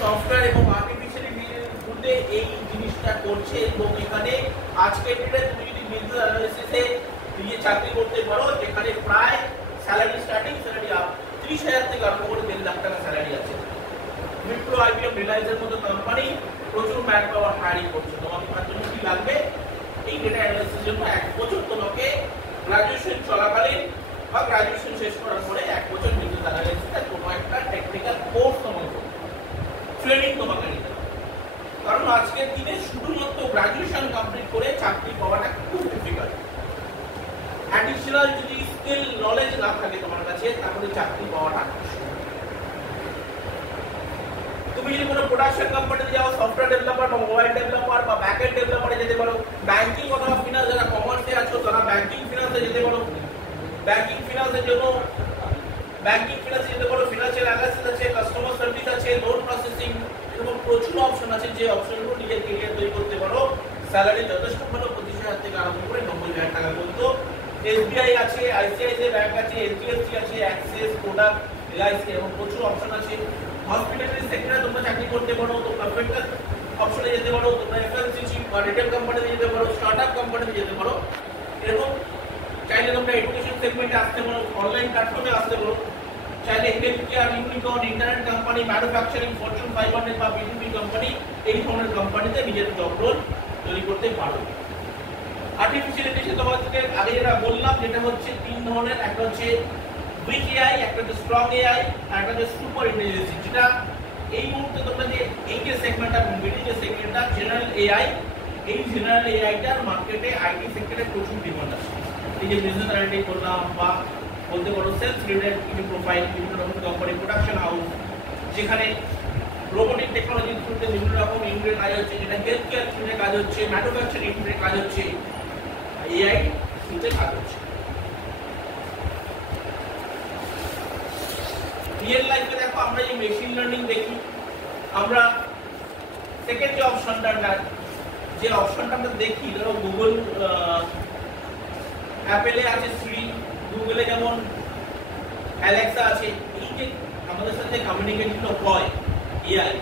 Software এবং artificial intelligence মধ্যে এই জিনিসটা করছে এবং এখানে আজকের ডেটে তুমি যদি বিজনেস অ্যানালিসিসে দিয়ে চাকরি করতে পারো যেখানে প্রায় স্যালারি স্টার্টিং স্যালারি 30,000 থেকে আরম্ভ করে 1.5 লাখ টাকা স্যালারি আছে। উইপ্রো, আইবিএম, রিলায়েন্সের মতো কোম্পানি প্রচুর ম্যান পাওয়ার হায়ারিং করছে। তোমাকে তার জন্য কি লাগবে? এই ডেটা অ্যানালিসিসের জন্য 1 বছর তোমাকে গ্রাজুয়েশন চলাকালীন বা গ্রাজুয়েশন শেষ করার পরে 1 বছর বিজনেস অ্যানালিসিসে তোমার একটা টেকনিক্যাল কোর্স তোমাকে ট্রেনিং তোমাকে নিতে হবে। কারণ আজকের দিনে শুধুমাত্র গ্রাজুয়েশন কমপ্লিট করে চাকরি পাওয়াটা খুব ডিফিকাল্ট। অ্যাডিশনাল যদি স্কিল নলেজ না থাকে তোমার কাছে তাহলে চাকরি পাওয়াটা তুমি যদি কোনো প্রোডাকশন কোম্পানিতে যাও, সফটওয়্যার ডেভেলপার বা মোবাইল ডেভেলপার বা ব্যাকএন্ড ডেভেলপারে যেতে পারো। ব্যাংকিং অথবা ফিনান্স, যারা কমার্সে আছো তারা ব্যাংকিং ফিনান্সে যেতে পারো। ব্যাংকিং ফিনান্সের জন্য যেতে পারো। ফিনান্সিয়াল অ্যানালিসিস আছে, কাস্টমার সার্ভিস আছে, লোন প্রসেসিং, এরকম প্রচুর অপশন আছে যে অপশনগুলো নিজের ক্যারিয়ার তৈরি করতে পারো। স্যালারি যথেষ্ট ভালো, 25,000 থেকে আরম্ভ করে 90,000 টাকা পর্যন্ত। এসবিআই আছে, আইসিআইসিআই ব্যাংক আছে, এইচডিএফসি আছে, অ্যাক্সিস, কোটাক, রিলায়েন্স, এরকম প্রচুর অপশন আছে। হসপিটালিটি সেক্টরে তোমরা চাকরি করতে পারো, তোমরা ফিটনেস অপশনে যেতে পারো, তোমরা এফএমসিজি বা রিটেল কোম্পানিতে যেতে পারো, স্টার্টআপ কোম্পানিতে যেতে পারো। এরকম চাইলে তোমরা এডুকেশন সেগমেন্টে আসতে পারো, অনলাইন প্ল্যাটফর্মে আসতে পারো। চাইলে health care, unicorn, internet company, manufacturing, Fortune 500 বা বিটিপি কোম্পানি, এই ধরনের কোম্পানিতে নিজের জব রোল তৈরি করতে পারো। আর্টিফিশিয়াল ইন্টেলিজেন্স তোমাদেরকে আগে যেটা বললাম, যেটা হচ্ছে 3 ধরনের। একটা হচ্ছে উইক এআই, একটা হচ্ছে স্ট্রং এআই, আর একটা হচ্ছে সুপার ইন্টেলিজেন্স। যেটা এই মুহূর্তে তোমরা যে এই যে সেগমেন্টটা, মিডিল যে সেগমেন্টটা জেনারেল এআই, এই জেনারেল এআইটার মার্কেটে আইটি সেক্টরে প্রচুর ডিমান্ড আছে। এই যে বিজনেস অ্যানালিটিক্স করলাম বা বলতে পারো সেলস রিলেটেড কিছু প্রোফাইল, বিভিন্ন রকম কোম্পানি, প্রোডাকশন হাউস, যেখানে রোবোটিক টেকনোলজি থ্রুতে বিভিন্ন রকম ইউনিটের কাজ হচ্ছে, যেটা হেলথ কেয়ার থ্রুতে কাজ হচ্ছে, ম্যানুফ্যাকচারিং ইউনিটের কাজ হচ্ছে, এআই থ্রুতে কাজ হচ্ছে। রিয়েল লাইফে দেখো আমরা এই মেশিন লার্নিং দেখি, আমরা সেকেন্ড যে অপশনটা আমরা দেখি, ধরো গুগল, অ্যাপেলে আছে সিরি, গুগলে যেমন অ্যালেক্সা আছে। এই যে আমাদের সাথে কমিউনিকেশন হয় এআই,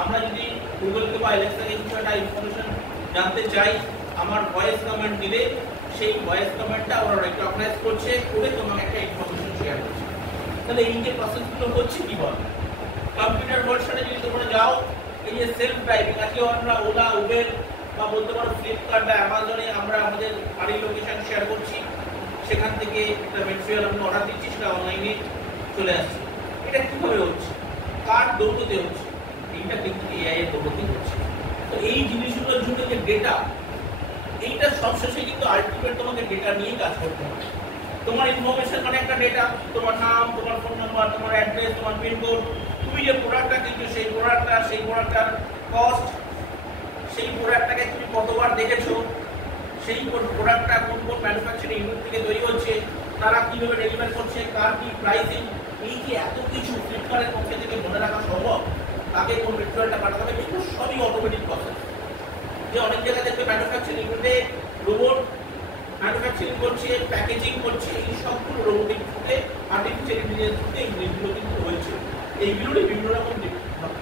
আমরা যদি গুগলকে বা অ্যালেক্সাকে কিছু একটা ইনফরমেশন জানতে চাই, আমার ভয়েস কমেন্ট দিলে সেই ভয়েস কমেন্টটা ওরা রেকগনাইজ করছে, করে তোমাকে একটা ইনফরমেশন শেয়ার করছে। তাহলে এই যে প্রসেসগুলো হচ্ছে কিভাবে? কম্পিউটার ভার্সনে যদি তোমরা যাও, এই যে সেলফ ড্রাইভিং, আজকে আমরা ওলা, উবের বা বলতে পারো ফ্লিপকার্ট বা অ্যামাজনে আমরা আমাদের বাড়ির লোকেশন শেয়ার করছি, সেখান থেকে একটা ম্যাটেরিয়াল আমরা অর্ডার দিচ্ছি, সেটা অনলাইনে চলে আসছে। এটা কিভাবে হচ্ছে? কার দৌলতে হচ্ছে? এইটা কিন্তু এআই এর দৌলতে হচ্ছে। তো এই জিনিসগুলোর জন্য যে ডেটা, এইটা সবশেষে কিন্তু আলটিমেট তোমাকে ডেটা নিয়ে কাজ করতে হবে। তোমার ইনফরমেশন মানে একটা ডেটা, তোমার নাম, তোমার ফোন নাম্বার, তোমার অ্যাড্রেস, তোমার পিনকোড, তুমি যে প্রোডাক্টটা কিনছো সেই প্রোডাক্টটার কস্ট, সেই প্রোডাক্টটাকে তুমি কতবার দেখেছো, সেই প্রোডাক্টটা কোন কোন ম্যানুফ্যাকচারিং ইউনিট থেকে তৈরি হচ্ছে, তারা কিভাবে ডেলিভার করছে, কার কি প্রাইসিং, এই যে এত কিছু ফ্লিপকার্টের পক্ষে থেকে মনে রাখা সম্ভব, তাকে কোন মেটেরিয়ালটা পাঠাতে হবে, কিন্তু সবই অটোমেটিক প্রসেস। যে অনেক জায়গায় দেখবে ম্যানুফ্যাকচারিং ইউনিটে রোবট ম্যানুফ্যাকচারিং করছে, প্যাকেজিং করছে, এই সবগুলো রোবোটিক থ্রুতে, আর্টিফিশিয়াল ইন্টেলিজেন্স থ্রুতে এই জিনিসগুলো কিন্তু হয়েছে। এইগুলোরই বিভিন্ন রকম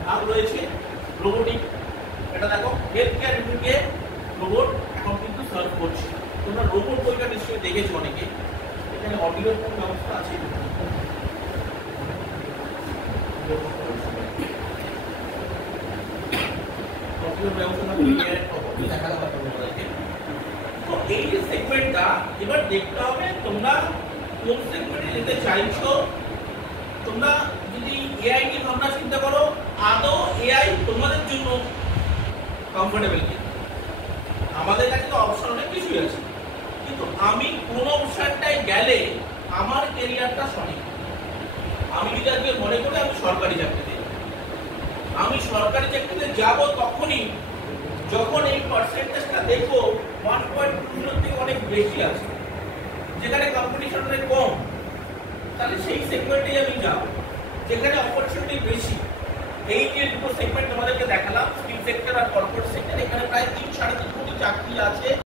ভাগ রয়েছে রোবোটিক। এটা দেখো হেলথ কেয়ার ইউনিটে রোবট এখন কিন্তু সার্ভ করছে। তোমরা রোবট বইটা নিশ্চয়ই দেখেছো অনেকে, এখানে অডিওর কোন ব্যবস্থা আছে? অডিওর ব্যবস্থা দেখা যাবে তোমাদেরকে। তো এই যে সেগমেন্টটা এবার দেখতে হবে তোমরা কোন সেগমেন্টে যেতে চাইছো। তোমরা যদি এআই নিয়ে ভাবনা চিন্তা করো, আদৌ এআই তোমাদের জন্য কমফোর্টেবল কি? আমাদের কাছে তো অপশন অনেক কিছুই আছে, কিন্তু আমি কোন অপশনটায় গেলে আমার ক্যারিয়ারটা সঠিক। আমি যদি আজকে মনে করি আমি সরকারি চাকরিতে, আমি সরকারি চাকরিতে যাব তখনই যখন এই পার্সেন্টেজটা দেখো 1.20 থেকে অনেক বেশি আছে, যেখানে কম্পিটিশন অনেক কম, তাহলে সেই সেগমেন্টেই আমি যাব যেখানে অপরচুনিটি বেশি। এই যে দুটো সেগমেন্ট তোমাদেরকে দেখালাম, স্কিল সেক্টর আর কর্পোরেট সেক্টর, এখানে প্রায় 3-3.5 কোটি চাকরি আছে।